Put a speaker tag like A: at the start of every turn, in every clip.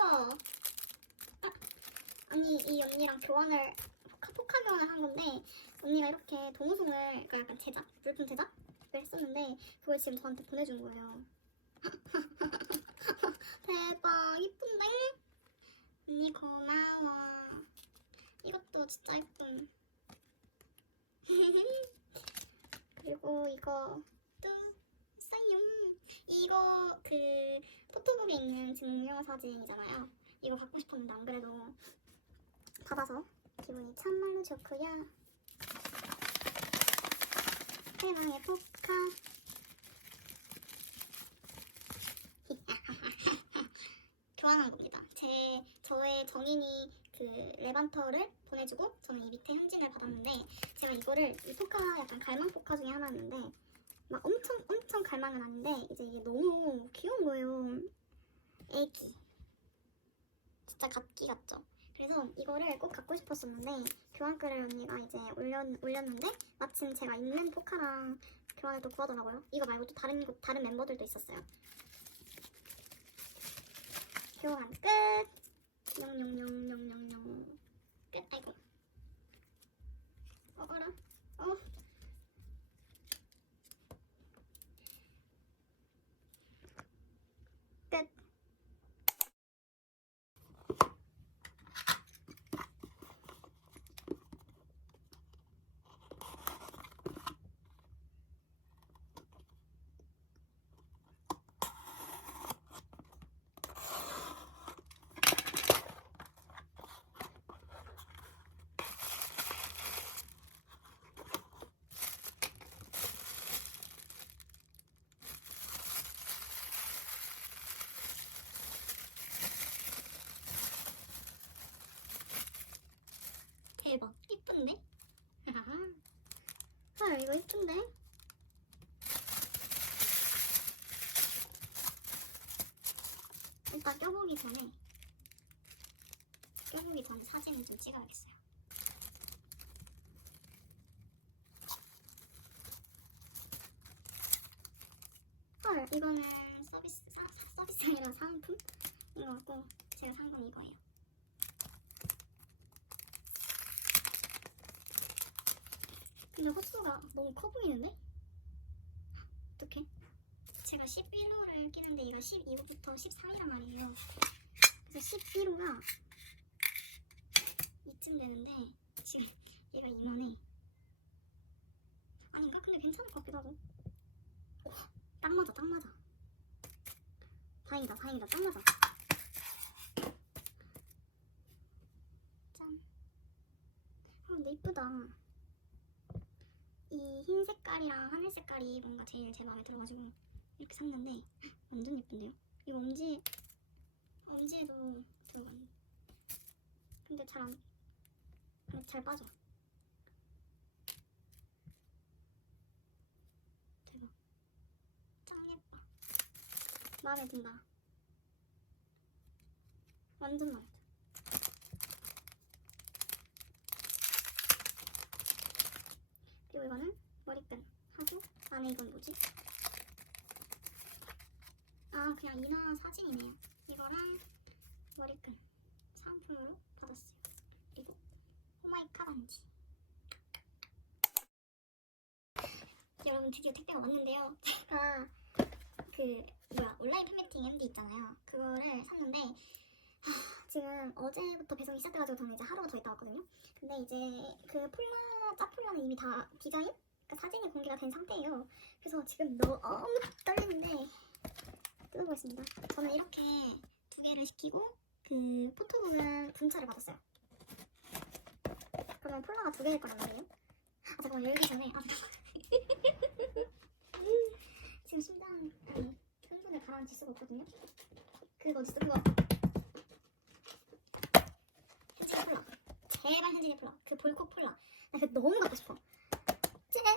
A: 아, 아니 이 언니랑 교환을 포카, 포카 교환을 한 건데 언니가 이렇게 동호송을 그러니까 약간 제작 물품 제작을 했었는데 그걸 지금 저한테 보내준 거예요. 대박 이쁜데? 언니 고마워. 이것도 진짜 예쁨. 그리고 이거 또 있어요. 이거 그 포토북에 있는 증명 사진이잖아요. 이거 갖고 싶었는데 안 그래도 받아서 기분이 참말로 좋고요. 대망의 포카. 교환한 겁니다. 제 저의 정인이 그 레반터를 보내주고 저는 이 밑에 현진을 받았는데 제가 이거를 이 포카 약간 갈망 포카 중에 하나였는데 막 엄청 엄청 갈망은 아닌데 이제 이게 너무 귀여운 거예요. 애기. 진짜 갓기 같죠? 그래서 이거를 꼭 갖고 싶었었는데 교환글을 언니가 이제 올렸, 올렸는데 마침 제가 있는 포카랑 교환을 또 구하더라고요. 이거 말고 또 다른 곳- 다른 멤버들도 있었어요. 교환 끝. 용용용용용용 끝. 아이고. 먹어라. 어. 끝. 대박. 이쁜데? 헐, 이거 이쁜데? 일단 껴보기 전에 껴보기 전에 사진을 좀 찍어야겠어요. 헐, 이거는 서비스, 사, 사- 서비스가 아니라 사은품인 것 같고 제가 산 건 이거예요. 근데 호수가 너무 커 보이는데? 어떡해? 제가 11호를 끼는데 얘가 12호부터 14이란 말이에요. 그래서 11호가 이쯤 되는데 지금 얘가 이만해. 아닌가? 근데 괜찮을 것 같기도 하고. 오, 딱 맞아, 딱 맞아. 다행이다, 다행이다, 딱 맞아. 짠. 아, 근데 이쁘다. 이 흰 색깔이랑 하늘 색깔이 뭔가 제일 제 마음에 들어가지고 이렇게 샀는데 완전 예쁜데요? 이거 엄지 엄지에도 들어가는 근데 잘 안 잘 빠져. 대박. 짱 예뻐. 마음에 든다. 완전 마음에 들어 그리고 이거는 머리끈 하고 안에 이건 뭐지? 아 그냥 이나 사진이네요. 이거랑 머리끈 사은품으로 받았어요. 그리고 호마이 카 반지. 여러분 드디어 택배가 왔는데요. 제가 그 뭐야 온라인 팬미팅 MD 있잖아요. 그거를 샀는데 하, 지금 어제부터 배송이 시작돼가지고 저는 이제 하루가 더 있다 왔거든요. 근데 이제 그 폴라 짜폴라는 이미 다 디자인, 그러니까 사진이 공개가 된 상태예요. 그래서 지금 너무 떨리는데 뜯어보겠습니다. 저는 이렇게 두 개를 시키고 그 포토북은 분차를 받았어요. 그러면 폴라가 두 개일 거란 말이에요. 아 잠깐만 열기 전에. 아 지금 심장 아니 흥분을 가라앉힐 수가 없거든요. 그거 어딨어 그거. 현진이 폴라. 제발 현진이 폴라. 그 볼콕 폴라. 나 그거 너무 갖고 싶어. 제발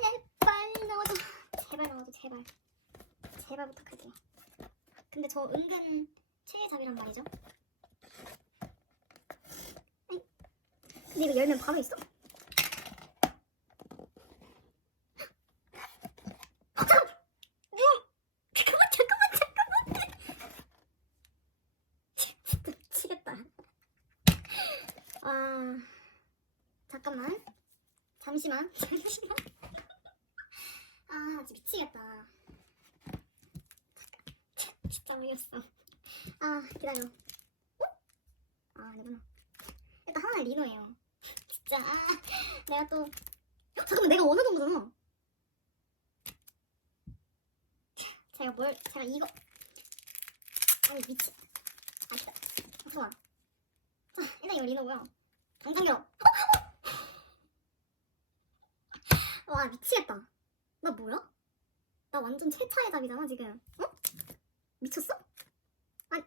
A: 넣어줘. 제발 넣어줘 제발. 제발 부탁할게요 근데 저 은근 최애 잠이란 말이죠. 근데 이거 열면 바로 있어? 아, 아, 잠깐만. 잠시만 잠시만. 진짜 모르겠어. 아 기다려. 어? 아 아니구나 일단 하나는 리노예요. 진짜. 아 내가 또 헉, 잠깐만 내가 원하던 거잖아. 제가 뭘 제가 이거. 아니 미치. 아 기다려 아, 잠깐만. 자 일단 이거 리노고요. 당장 열어 와 미치겠다. 나 뭐야? 나 완전 최차의 답이잖아 지금. 어? 미쳤어? 아니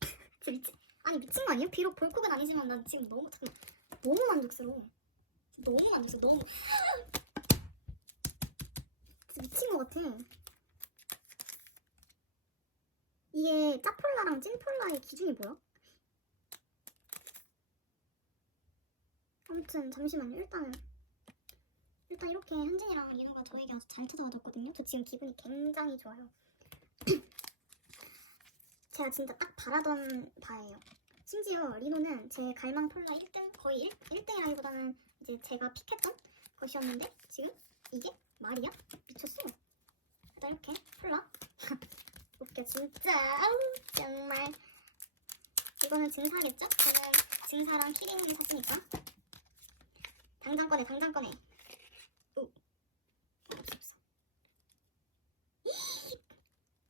A: 진짜 미치 아니 미친 거 아니에요? 비록 볼콕은 아니지만 난 지금 너무 잠깐 너무 만족스러워 너무 만족스러워 너무 진짜 미친 거 같아 이게 짜폴라랑 찐폴라의 기준이 뭐야? 아무튼 잠시만요 일단은 일단 이렇게 현진이랑 리노가 저에게 와서 잘 찾아와 줬거든요. 저 지금 기분이 굉장히 좋아요. 제가 진짜 딱 바라던 바예요. 심지어 리노는 제 갈망 폴라 1등 거의 1, 1등이라기보다는 이제 제가 픽했던 것이었는데 지금 이게 말이야? 미쳤어. 일단 이렇게 폴라 웃겨 진짜 아우, 정말 이거는 증사겠죠? 저는 증사랑 키링 샀으니까 당장 꺼내 당장 꺼내 없어 없어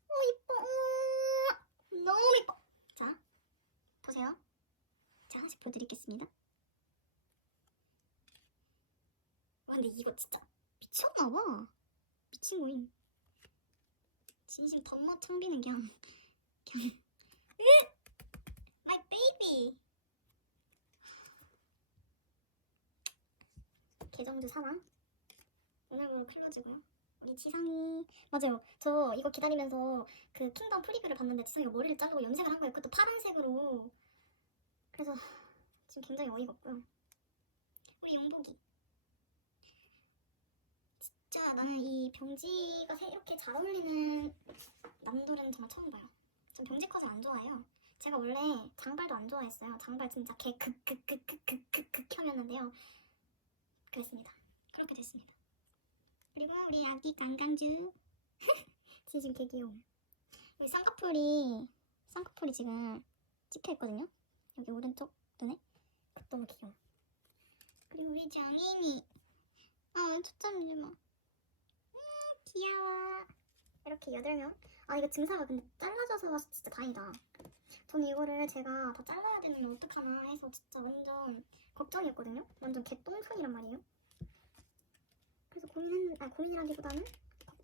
A: 어 이뻐 음, 너무 이뻐 자 보세요 자 하나씩 보여드리겠습니다 와 근데 이거 진짜 미쳤나봐 미친 거임 진심 덤머 청비는 그냥 그냥 으 마이 베이비 계정주 사망 오늘부로 클로즈고요. 우리 지상이 맞아요. 저 이거 기다리면서 그 킹덤 프리뷰를 봤는데 지상이가 머리를 자르고 염색을 한 거예요. 그것도 파란색으로. 그래서 지금 굉장히 어이가 없고요. 우리 용복이. 진짜 나는 이 병지가 새- 이렇게 잘 어울리는 남돌은 정말 처음 봐요. 전 병지 컷을 안 좋아해요. 제가 원래 장발도 안 좋아했어요. 장발 진짜 개 극극극극극극 혐이었는데요. 그랬습니다. 그렇게 됐습니다. 그리고 우리 아기 강강주 지금 개 귀여워 우리 쌍꺼풀이 쌍꺼풀이 지금 찍혀있거든요? 여기 오른쪽 눈에? 너무 귀여워. 그리고 우리 정인이 아 왜 초점이지 마 음, 귀여워. 이렇게 8명? 아 이거 증사가 근데 잘라져서 진짜 다행이다. 저는 이거를 제가 다 잘라야 되는 어떡하나 해서 진짜 완전 걱정이었거든요? 완전 개똥손이란 말이에요? 그래서 고민했, 아 고민이라기보다는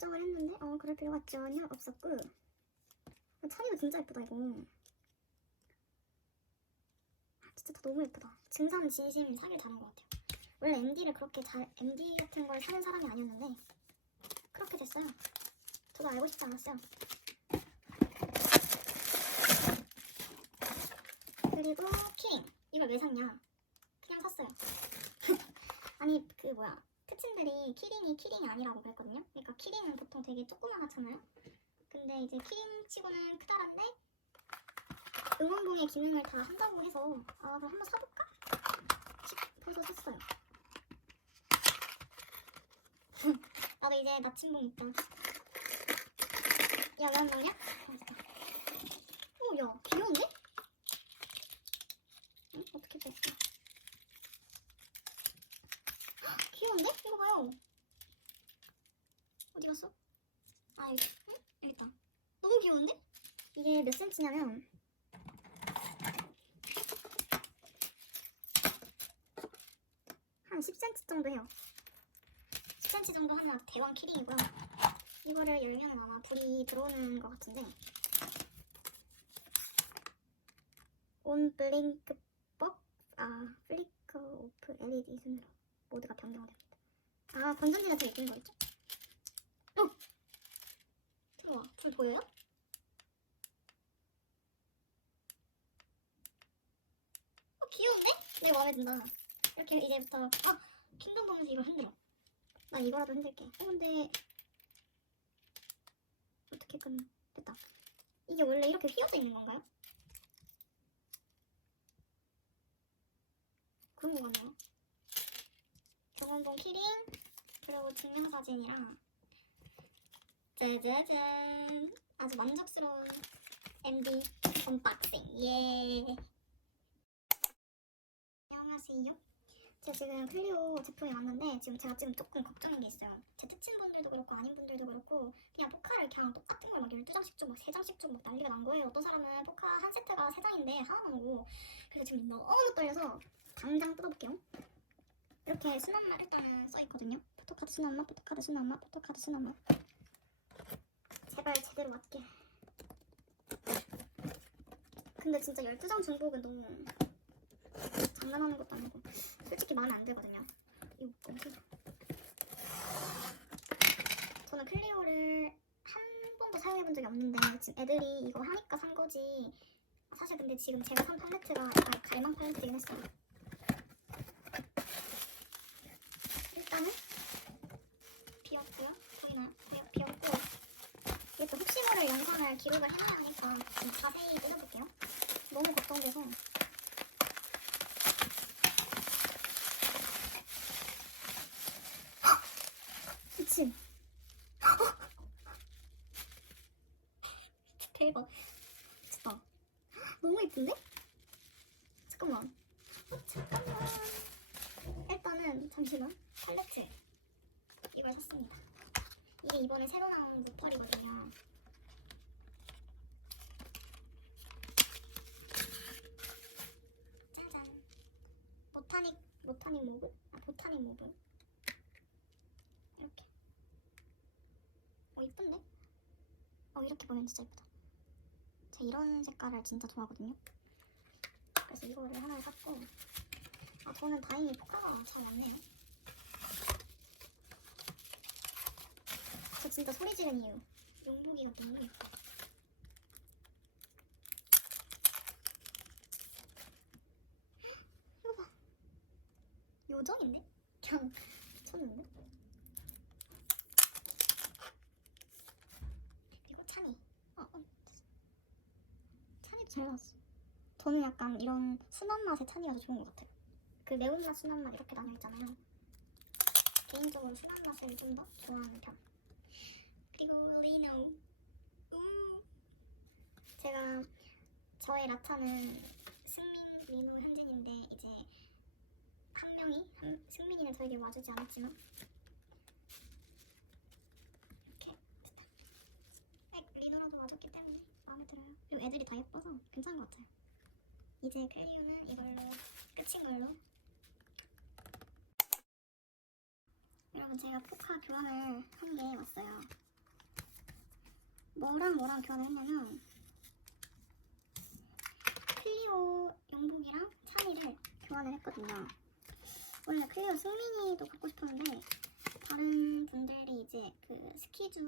A: 걱정을 했는데 어 그럴 필요가 전혀 없었고. 아, 차리가 진짜 예쁘다 이거. 아, 진짜 다 너무 예쁘다. 증상 진심 사길 잘한 것 같아요. 원래 MD를 그렇게 잘 MD 같은 걸 사는 사람이 아니었는데 그렇게 됐어요. 저도 알고 싶지 않았어요. 그리고 키링 이걸 왜 샀냐? 그냥 샀어요. 아니 그 뭐야 특친들이 키링이 키링이 아니라고 그랬거든요. 그러니까 키링은 보통 되게 조그만하잖아요. 근데 이제 키링 치고는 크다란데 응원봉의 기능을 다 한다고 해서 아 그럼 한번 사볼까? 싶어서 샀어요. 나도 이제 나침봉 있다. 야, 왜안 나오냐? 오, 야, 귀여운데? 응? 어떻게 됐어? 귀여운데? 이거 봐요. 어디 갔어? 아 여기, 응? 여기 있다. 너무 귀여운데? 이게 몇 센치냐면 한 10cm 정도 해요. 10cm 정도 하는 대왕 키링이고요. 이거를 열면 아마 불이 들어오는 것 같은데 온 블링크 뻑아 플리커 오프 LED 순으로 모드가 변경됩니다. 아 건전지가 더 예쁜 거 있죠? 어! 들어와. 불 보여요? 어 귀여운데? 내 마음에 든다. 이렇게 이제부터 아 킹덤 보면서 이걸 흔들어. 난 이거라도 흔들게. 어 근데 어떻게 끝 됐다. 이게 원래 이렇게 휘어져 있는 건가요? 그런 거 같네요. 경원봉 키링 그리고 증명 사진이랑 짜자잔 아주 만족스러운 MD 언박싱 예 안녕하세요 제가 지금 클리오 제품이 왔는데 지금 제가 지금 조금 걱정인 게 있어요. 제 특친 분들도 그렇고 아닌 분들도 그렇고 그냥 포카를 그냥 똑같은 걸 막 12장씩 좀 막 3장씩 좀 막 난리가 난 거예요. 어떤 사람은 포카 한 세트가 3장인데 하나만 오고. 그래서 지금 너무 떨려서 당장 뜯어볼게요. 이렇게 순한맛 일단은 써있거든요. 포토카드 순한맛 포토카드 순한맛 포토카드 순한맛 제발 제대로 맞게. 근데 진짜 12장 중복은 너무 장난하는 것도 아니고 솔직히 마음에 안 들거든요. 이거 뭐지? 저는 클리오를 한 번도 사용해본 적이 없는데 지금 애들이 이거 하니까 산 거지. 사실 근데 지금 제가 산 팔레트가 약간 갈망 팔레트긴 했어요. 일단은 비었고요. 보이나요? 비- 비었고. 이게 또 혹시 모를 영상을 기록을 해놔야 하니까 좀 자세히 뜯어볼게요. 너무 걱정돼서 미친 대박 진짜 너무 예쁜데? 잠깐만 어, 잠깐만 일단은 잠시만 팔레트 이걸 샀습니다 이게 이번에 새로 나온 무펄이거든요 짜잔 보타닉 보타닉 모브? 아 보타닉 모브 이렇게 어 이쁜데? 어 이렇게 보면 진짜 이쁘다. 제가 이런 색깔을 진짜 좋아하거든요. 그래서 이거를 하나 샀고 아 저는 다행히 포카가 잘 맞네요. 저 진짜 소리 지른 이유 예뻐 이거 봐. 요정인데? 그냥 쳤는데? 그리고 찬이 어, 어. 찬이도 잘 나왔어. 저는 약간 이런 순한 맛의 찬이가 더 좋은 것 같아요. 그 매운맛 순한 맛 이렇게 나눠 있잖아요. 개인적으로 순한 맛을 좀 더 좋아하는 편. 그리고 리노 우. 제가 저의 라차는 승민, 리노, 현진인데 이제 한 명이 한, 승민이는 저에게 와주지 않았지만 이렇게 됐다. 에, 리노라도 와줬기 때문에 마음에 들어요 그리고 애들이 다 예뻐서 괜찮은 것 같아요. 이제 클리오는 이걸로 끝인 걸로. 여러분 제가 포카 교환을 한 게 왔어요. 뭐랑 뭐랑 교환을 했냐면 클리오 영복이랑 찬이를 교환을 했거든요. 원래 클리오 승민이도 갖고 싶었는데 다른 분들이 이제 그 스키주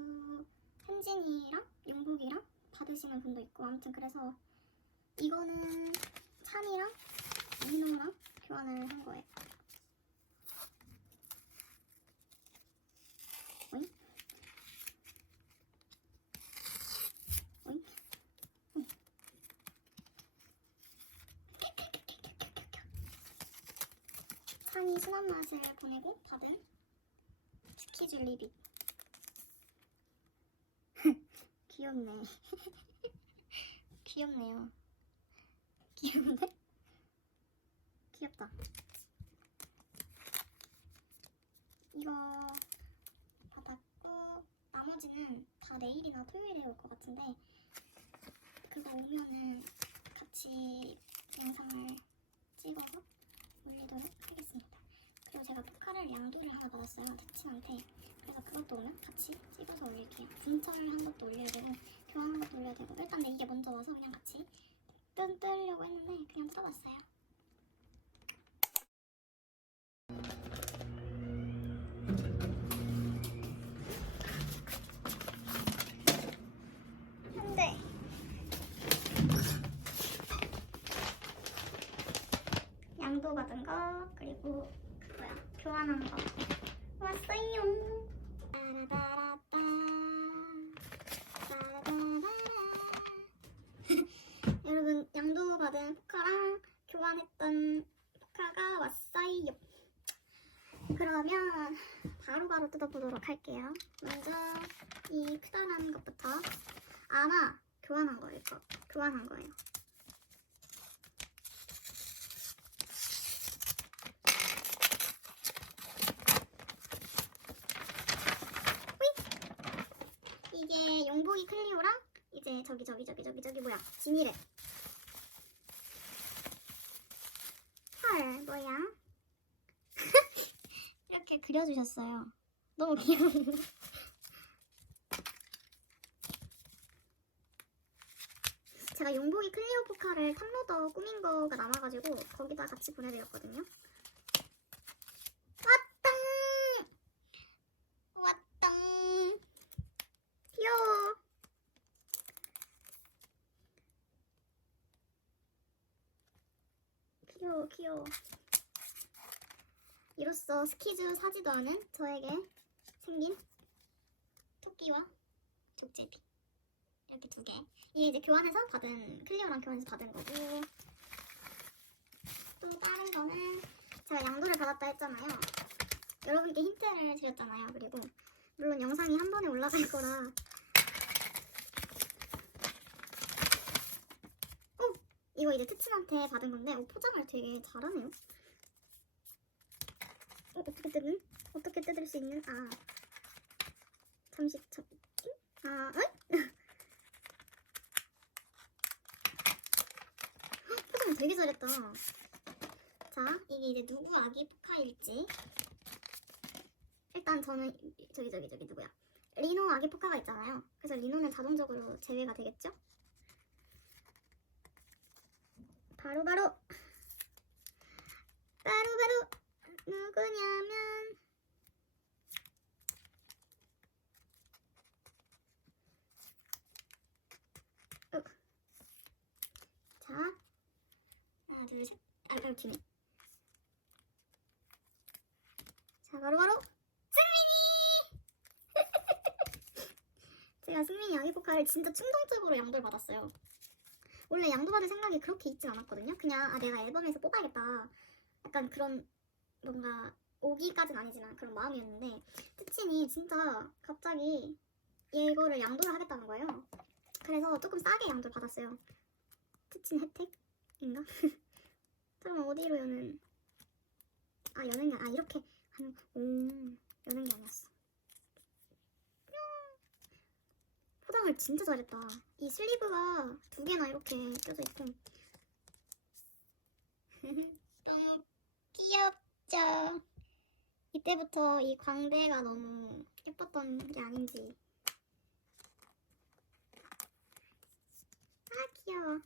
A: 현진이랑 영복이랑 받으시는 분도 있고 아무튼 그래서 이거는 찬이랑 민호랑 교환을 한 거예요. 찬이 순한 맛을 보내고 받은 스키줄 리빅 귀엽네 귀엽네요 귀여운데? 귀엽다 이거 받았고 나머지는 다 내일이나 토요일에 올 것 같은데 그거 오면은 같이 영상을 찍어서 올리도록 하겠습니다. 그리고 제가 포카를 양도를 하나 받았어요. 대친한테. 그것도 오면 같이 찍어서 올릴게요. 분철한 것도 올려야 되고 교환한 것도 올려야 되고 일단 내 이게 먼저 와서 그냥 같이 뜬 뜨려고 했는데 그냥 써봤어요. 양도 받은 거 그리고 뭐야 교환한 거 왔어요. 따라따라따. 따라따라따. 여러분 양도 받은 포카랑 교환했던 포카가 왔어요. 그러면 바로바로 뜯어보도록 할게요. 먼저 이 크다란 것부터 아마 교환한 거일 거. 교환한 거예요. 이게 용복이 클리오랑 이제 저기 저기 저기 저기 저기 뭐야 지니래. 헐 뭐야? 이렇게 그려주셨어요. 너무 귀여운데? 제가 용복이 클리오 포카를 탑로더 꾸민 거가 남아가지고 거기다 같이 보내드렸거든요. 왔당! 왔당! 귀여워. 귀여워, 귀여워. 이로써 스키즈 사지도 않은 저에게 생긴 토끼와 족제비 이렇게 두 개. 이게 이제 교환해서 받은 클리어랑 교환해서 받은 거고 또 다른 거는 제가 양도를 받았다 했잖아요. 여러분께 힌트를 드렸잖아요. 그리고 물론 영상이 한 번에 올라갈 거라 어 이거 이제 트친한테 받은 건데 어, 포장을 되게 잘하네요. 어, 어떻게 뜯는? 어떻게 뜯을 수 있는? 아 잠시 참. 아, 응? 헉, 포장 되게 잘했다. 자, 이게 이제 누구 아기 포카일지. 일단 저는 이- 저기 저기 저기 누구야? 리노 아기 포카가 있잖아요. 그래서 리노는 자동적으로 제외가 되겠죠? 바로 바로 바로 누구냐면 어. 자 하나 둘셋 아, 아 뒤네 자 바로 바로 승민이 제가 포카를 진짜 충동적으로 양도를 받았어요 원래 양도받을 생각이 그렇게 있진 않았거든요 그냥 아 내가 앨범에서 뽑아야겠다 약간 그런 뭔가 오기까진 아니지만 그런 마음이었는데 트친이 진짜 갑자기 이거를 양도를 하겠다는 거예요. 그래서 조금 싸게 양도를 받았어요. 트친 혜택인가? 그럼 어디로 여는? 아 여는 게 아 이렇게 하는 오 여는 게 아니었어. 포장을 진짜 잘했다. 이 슬리브가 두 개나 이렇게 껴져 있고 너무 귀엽죠. 이때부터 이 광대가 너무 예뻤던 게 아닌지. 아 귀여워.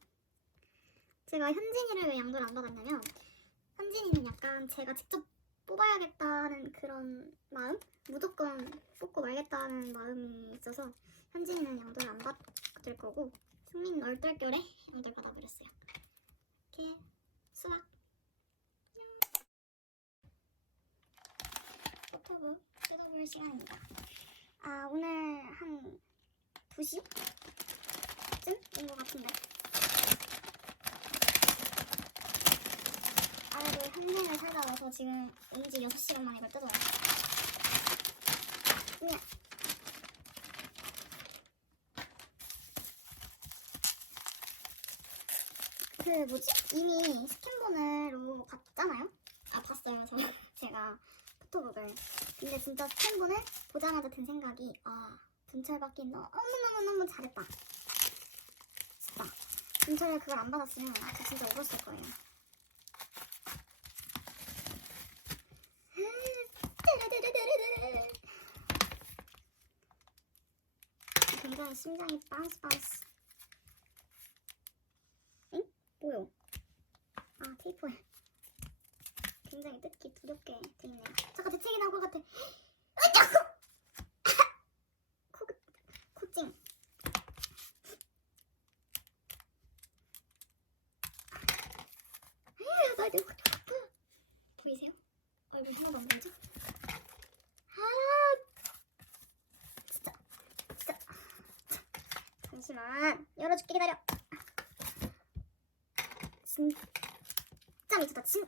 A: 제가 현진이를 왜 양도를 안 받았냐면 현진이는 약간 제가 직접 뽑아야겠다는 그런 마음, 무조건 뽑고 말겠다는 마음이 있어서 현진이는 양도를 안 받을 거고 승민은 얼떨결에 양도를 받아버렸어요. 이렇게 수학 포토북 뜯어볼 시간입니다. 아 오늘 한 2시쯤인 것 같은데 아이들 한생을 살다 와서 지금 온지 6시간 만에 이걸 뜯어요. 그냥 그 뭐지? 이미 스캔본으로 봤잖아요? 아 봤어요. 저 제가 포토북을. 근데 진짜 스캔본을 보자마자 든 생각이 아 분철 받기 너무너무너무 잘했다. 진짜. 분철을 그걸 안 받았으면 저 진짜 울었을 거예요 굉장히 심장이 바운스 응? 뭐요? 아 테이프에 굉장히 뜯기 두렵게 돼 있네요. 잠깐 대책이 나올 것 같아. 으쌰! 코, 코찡. 아, 내 코가 아파. 보이세요? 얼굴 하나도 안 보이죠? 아, 진짜, 진짜. 잠시만 열어줄게 기다려. 진짜 미쳤다. 진.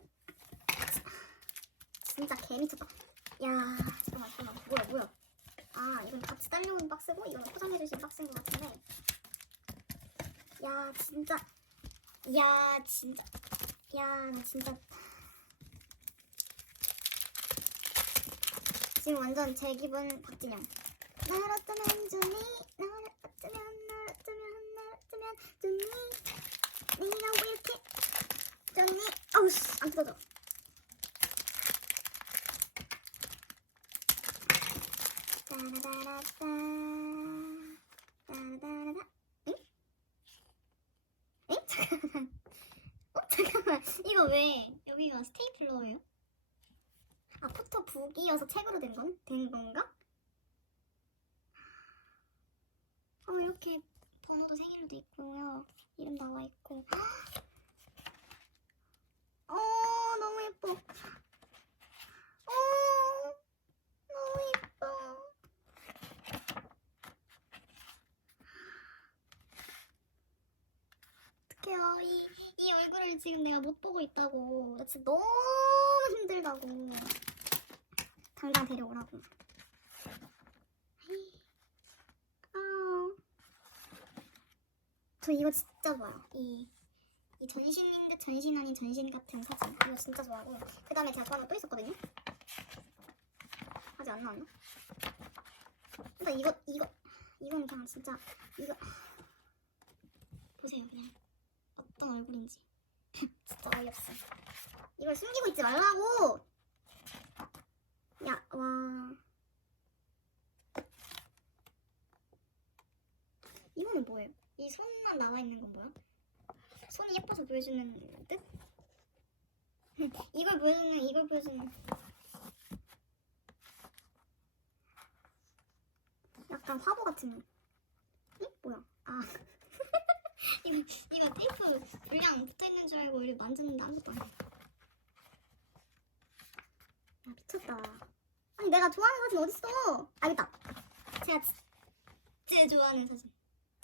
A: 진짜 개 미쳤다. 야, 잠깐만. 아, 뭐야 뭐야 아 이건 같이 딸려온 박스고 이거는 포장해주신 박스인 것 같은데 야 진짜 야 진짜 야 나 진짜 지금 완전 제 기분 박진영 날 어쩌면 좋니 날 어쩌면 날 어쩌면 날 어쩌면 좋니 네가 왜 이렇게 좋니 뜯어져 따라라라따 따라라라 응? 응? 잠깐만 어? 잠깐만 이거 왜 여기가 스테이플러예요? 아 포토 북이어서 책으로 된, 건? 된 건가? 어 이렇게 번호도 생일도 있고요 이름 나와 있고 어 너무 예뻐 어 너무 예뻐 어떡해요 이, 이 얼굴을 지금 내가 못 보고 있다고 나 진짜 너무 힘들다고. 당장 데려오라고. 아, 저 이거 진짜 좋아요. 이, 이 전신인 듯 전신 아닌 전신 같은 사진. 이거 진짜 좋아하고. 그 다음에 제가 거또 있었거든요? 아직 안 나왔나? 근데 이거 이거 이건 그냥 진짜 이거. 보세요. 그냥 어떤 얼굴인지 진짜 어이없어 이걸 숨기고 있지 말라고 야와 이거는 뭐예요? 이 손만 나와 있는 건 뭐야? 손이 예뻐서 보여주는 뜻? 이걸 보여주는 이걸 보여주는 약간 화보 같은 이 뭐야? 아 이거 이거 테 이프 불량 붙어 있는 줄 알고 이렇게 만졌는데 아무것도 아니야. 야 미쳤다. 아니 내가 좋아하는 사진 어딨어? 아 있다. 제가 진짜 좋아하는 사진.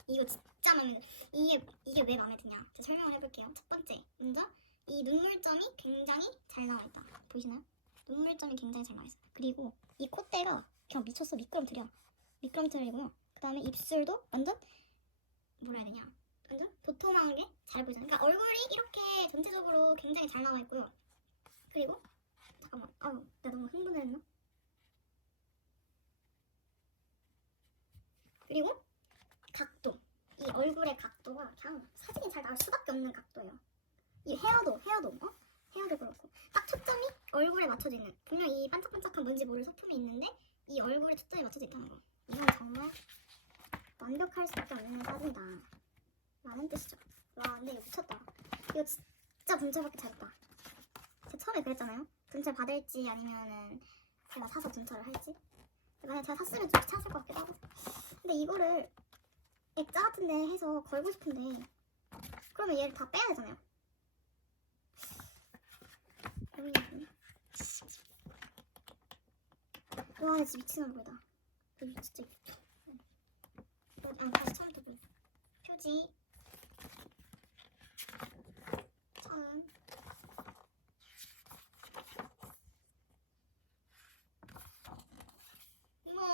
A: 이거 진짜 마음에 들어. 이게 이게 왜 마음에 드냐? 제가 설명을 해볼게요. 첫 번째 먼저 이 눈물점이 굉장히 잘 나와 있다. 보이시나요? 눈물점이 굉장히 잘 나와 있어. 그리고 이 콧대가 그냥 미쳤어 미끄럼틀이야. 미끄럼틀이고요. 그 다음에 입술도 완전 뭐라 해야 되냐? 완전 도톰하게 잘 보이잖아요. 그러니까 얼굴이 이렇게 전체적으로 굉장히 잘 나와 있고요. 그리고 잠깐만, 아우, 내가 너무 흥분했나? 그리고 각도, 이 얼굴의 각도가 그냥 사진이 잘 나올 수밖에 없는 각도예요. 이 헤어도, 헤어도, 어? 헤어도 그렇고 딱 초점이 얼굴에 맞춰져 있는. 분명 이 반짝반짝한 뭔지 모를 소품이 있는데 이 얼굴에 초점이 맞춰져 있다는 거. 이건 정말 완벽할 수밖에 없는 사진이다. 라는 뜻이죠. 와, 근데 이거 미쳤다. 이거 진짜 분철받기 잘했다. 제가 처음에 그랬잖아요. 받을지 아니면은 제가 사서 분철을 할지. 만약 제가 샀으면 좀 귀찮았을 것 같기도 하고. 근데 이거를 액자 같은 데 해서 걸고 싶은데 그러면 얘를 다 빼야 되잖아요. 고민이네. 와, 진짜 미친 얼굴이다. 이거 진짜. 이거 아, 다시 처음부터 보여. 표지. 천. 뭐.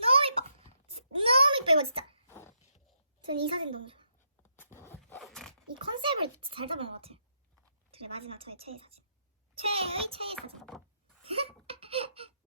A: 너무 이뻐. 지- 너무 이거 진짜. 저는 이 사진 너무 좋아. 이 컨셉을 잘 잡은 것 같아요.